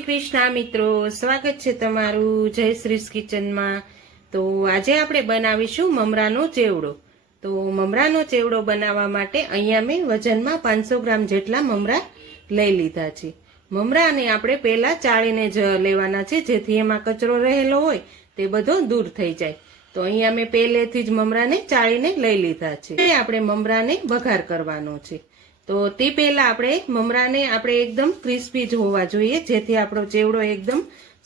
શ્રી કૃષ્ણ મિત્રો, સ્વાગત છે તમારું જયશ્રીસ કિચનમાં। તો આજે આપણે બનાવીશું મમરાનો ચેવડો। તો મમરાનો ચેવડો બનાવવા માટે અહીંયા મેં વજનમાં 500 ગ્રામ જેટલા મમરા લઈ લીધા છે। મમરાને આપણે પહેલા ચાળીને જ લેવાના છે, જેથી એમાં કચરો રહેલો હોય તે બધો દૂર થઈ જાય। તો અહીંયા મેં પહેલેથી જ મમરાને ચાળીને લઈ લીધા છે। આપણે મમરાને વઘાર કરવાનો છે। તો તે પહેલા આપણે મમરાને આપણે એકદમ ક્રિસ્પી જ હોવા જોઈએ, જેથી આપણો ચેવડો એકદમ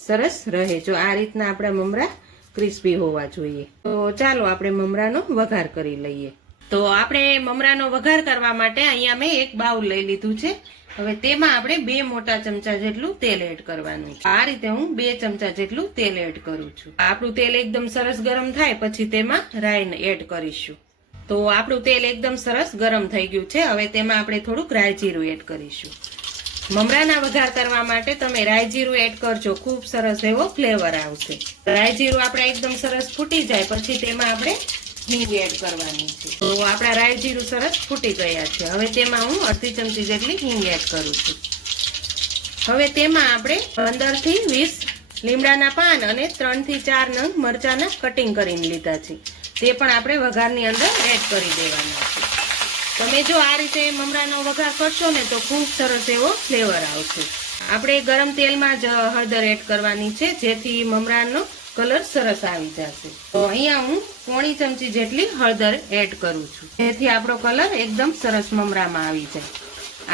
સરસ રહે। જો આ રીતના આપણા મમરા ક્રિસ્પી હોવા જોઈએ। તો ચાલો આપણે મમરાનો વઘાર કરી લઈએ। તો આપણે મમરાનો વઘાર કરવા માટે અહીંયા મેં એક બાઉલ લઈ લીધું છે। હવે તેમાં આપણે 2 મોટા ચમચા જેટલું તેલ એડ કરવાનું છે। આ રીતે હું 2 ચમચા જેટલું તેલ એડ કરું છું। આપણું તેલ એકદમ સરસ ગરમ થાય પછી તેમાં રાઈ એડ કરીશું। તો આપણું તેલ એકદમ સરસ ગરમ થઈ ગયું છે। હવે તેમાં આપણે થોડુંક રાઈ જીરું એડ કરીશું। મમરાના વઘાર કરવા માટે તમે રાઈ જીરું એડ કરજો, ખૂબ સરસ એવો ફ્લેવર આવશે। રાઈ જીરું આપણે એકદમ સરસ ફૂટી જાય પછી તેમાં આપણે હિંગ એડ કરવાની છે। તો આપણા રાઈ જીરું સરસ ફૂટી ગયા છે। હવે તેમાં હું અડધી ચમચી જેટલી હિંગ એડ કરું છું। હવે તેમાં આપણે 15 થી 20 લીમડાના પાન અને 3 થી 4 નંગ મરચાના કટિંગ કરીને લીધા છે, તે પણ આપણે વઘારની અંદર એડ કરી દેવાના છે। તમે જો આ રીતે મમરાનો વઘાર કરશો ને તો ખૂબ સરસ એવો ફ્લેવર આવશે। આપણે ગરમ તેલમાં જ હળદર એડ કરવાની છે, જેથી મમરાનો કલર સરસ આવી જશે। તો અહીંયા હું પોણી ચમચી જેટલી હળદર એડ કરું છું, જેથી આપણો કલર એકદમ સરસ મમરામાં આવી જાય।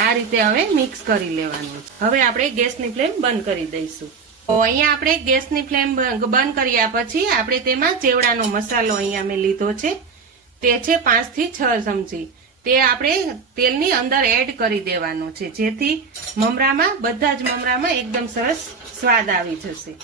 આ રીતે હવે મિક્સ કરી લેવાનું। હવે આપણે ગેસની ફ્લેમ બંધ કરી દઈશું। તો અહીંયા આપણે ગેસની ફ્લેમ બંધ કર્યા પછી આપણે તેમાં ચેવડાનો મસાલો અહીંયા મેં લીધો છે, તે છે 5 થી 6 ચમચી। તે આપણે તેલની અંદર એડ કરી દેવાનો છે, જેથી મમરામાં બધા જ મમરામાં એકદમ સરસ સ્વાદ આવી જશે।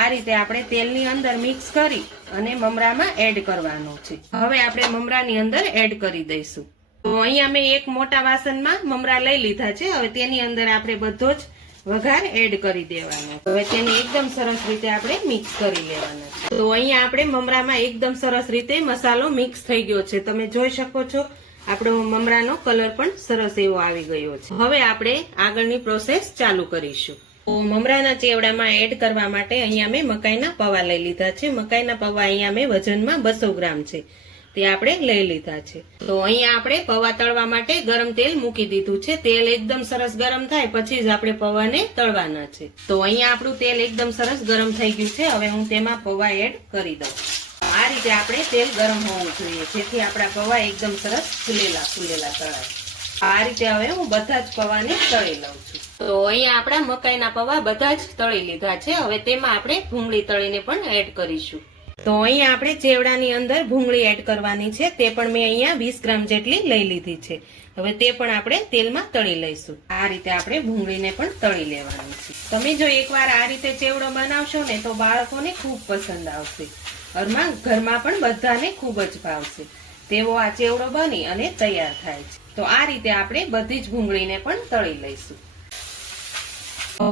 આ રીતે આપણે તેલની અંદર મિક્સ કરી અને મમરામાં એડ કરવાનો છે। હવે આપણે મમરાની અંદર એડ કરી દઈશું। તો અહીંયા મેં એક મોટા વાસણમાં મમરા લઈ લીધા છે। હવે તેની અંદર આપણે બધો જ વઘાર એડ કરી દેવાનો। હવે તેને એકદમ સરસ રીતે આપણે મિક્સ કરી લેવાના છે। તો અહીંયા આપણે મમરામાં એકદમ સરસ રીતે મસાલો મિક્સ થઈ ગયો છે, તમે જોઈ શકો છો। આપણો મમરાનો કલર પણ સરસ એવો આવી ગયો છે। હવે આપણે આગળની પ્રોસેસ ચાલુ કરીશું। તો મમરાના ચેવડામાં એડ કરવા માટે અહીંયા મેં મકાઈના પૌવા લઈ લીધા છે। મકાઈના પૌવા અહીંયા મેં વજનમાં 200 ગ્રામ છે, તે આપણે લઈ લીધા છે। તો અહીંયા આપણે પૌવા તળવા માટે ગરમ તેલ મૂકી દીધું છે। તેલ એકદમ સરસ ગરમ થાય પછી જ આપણે પૌવાને તળવાના છે। તો અહીંયા આપણું તેલ એકદમ સરસ ગરમ થઈ ગયું છે। હવે હું તેમાં પૌવા એડ કરી દઉં। આ રીતે આપણે તેલ ગરમ હોવું જોઈએ, જેથી આપણા પૌવા એકદમ સરસ ફૂલેલા તળાય। આ રીતે હવે હું બધા જ પૌવાને તળી લઉં છું। તો અહીંયા આપણા મકાઈના પૌવા બધા જ તળી લીધા છે। હવે તેમાં આપણે ભૂંગળી તળીને પણ એડ કરીશું। તો અહીંયા આપણે ચેવડાની અંદર ભૂંગળી એડ કરવાની છે, તે પણ મેં અહીંયા 20 ગ્રામ જેટલી લઈ લીધી છે। હવે તે પણ આપણે તેલમાં તળી લઈશું। આ રીતે આપણે ભૂંગળીને પણ તળી લેવાની છે। તમે જો એકવાર આ રીતે ચેવડો બનાવશો ને તો બાળકોને ખૂબ પસંદ આવશે, ઘરમાં પણ બધાને ખૂબ જ ભાવશે। તેવો આ ચેવડો બની અને તૈયાર થાય છે। તો આ રીતે આપણે બધી જ ભૂંગળીને પણ તળી લઈશું।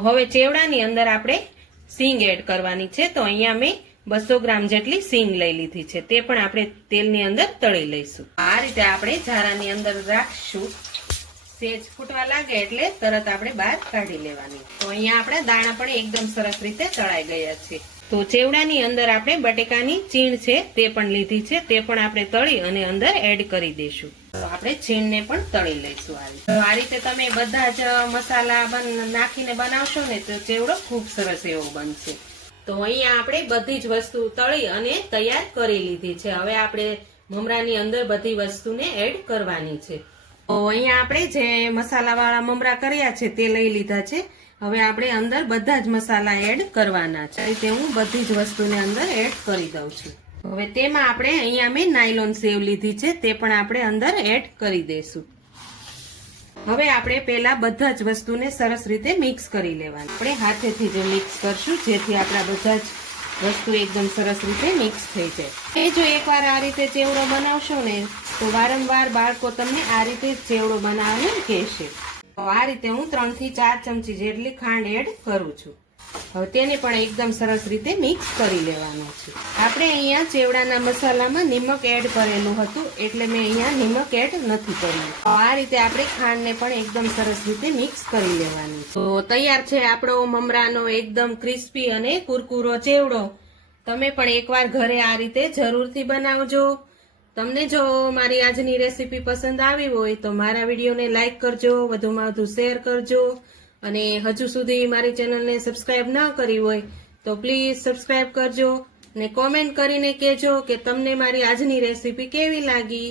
હવે ચેવડાની અંદર આપણે સિંગ એડ કરવાની છે। તો અહીંયા મેં 200 ગ્રામ જેટલી સિંગ લઈ લીધી છે, તે પણ આપણે તેલની અંદર તળી લઈશું। આ રીતે આપણે ઝારાની અંદર રાખશું, સેજ ફૂટવા લાગે એટલે તરત આપણે બહાર કાઢી લેવાની। તો અહીંયા આપણા દાણા પણ એકદમ સરસ રીતે તળાઈ ગયા છે। તો ચેવડાની અંદર આપણે બટેકાની ચીણ છે તે પણ લીધી છે, તે પણ આપણે તળી અને અંદર એડ કરી દઈશું। તો આપણે ચીણને પણ તળી લઈશું। આ રીતે તમે બધા જ મસાલા નાખીને બનાવશો ને તો ચેવડો ખૂબ સરસ એવો બનશે। તો અહીંયા આપણે બધી જ વસ્તુ તળી અને તૈયાર કરી લીધી છે। હવે આપણે મમરાની અંદર બધી વસ્તુને એડ કરવાની છે। તો અહીંયા આપણે જે મસાલાવાળા મમરા કર્યા છે તે લઈ લીધા છે। હવે આપણે અંદર બધા જ મસાલા એડ કરવાના છે, તે હું બધી જ વસ્તુને અંદર એડ કરી દઉં છું। હવે તેમાં આપણે અહીંયા મેં નાયલોન સેવ લીધી છે, તે પણ આપણે અંદર એડ કરી દઈશું। હવે આપણે પહેલા બધા જ વસ્તુને સરસ રીતે મિક્સ કરી લેવાની। આપણે હાથેથી જ મિક્સ કરશું, જેથી આપણા બધા જ વસ્તુ એકદમ સરસ રીતે મિક્સ થઈ જાય। જો એકવાર આ રીતે ચેવડો બનાવશો ને તો વારંવાર બાળકો તમને આ રીતે ચેવડો બનાવવાનું કહેશે। તો આ રીતે હું 3 થી 4 ચમચી જેટલી ખાંડ એડ કરું છું। હવે તેને પણ એકદમ સરસ રીતે મિક્સ કરી લેવાનું છે. આપણે અહીંયા ચેવડાના મસાલામાં નિમક એડ કરેલું હતું એટલે મેં અહીંયા નિમક એડ નથી કર્યું. આ રીતે આપણે ખાંડને પણ એકદમ સરસ રીતે મિક્સ કરી લેવાની. તો તૈયાર છે આપણો મમરાનો એકદમ ક્રિસ્પી અને કુરકુરો ચેવડો. તમે પણ એકવાર ઘરે આ રીતે જરૂરથી બનાવજો. તમને જો મારી આજની રેસીપી પસંદ આવી હોય તો મારા વિડીયોને લાઈક કરજો, વધુમાં વધુ શેર કરજો અને હજુ સુધી મારી ચેનલને સબસ્ક્રાઇબ ન કરી હોય તો પ્લીઝ સબસ્ક્રાઇબ કરજો અને કોમેન્ટ કરીને કહેજો કે તમને મારી આજની રેસીપી કેવી લાગી.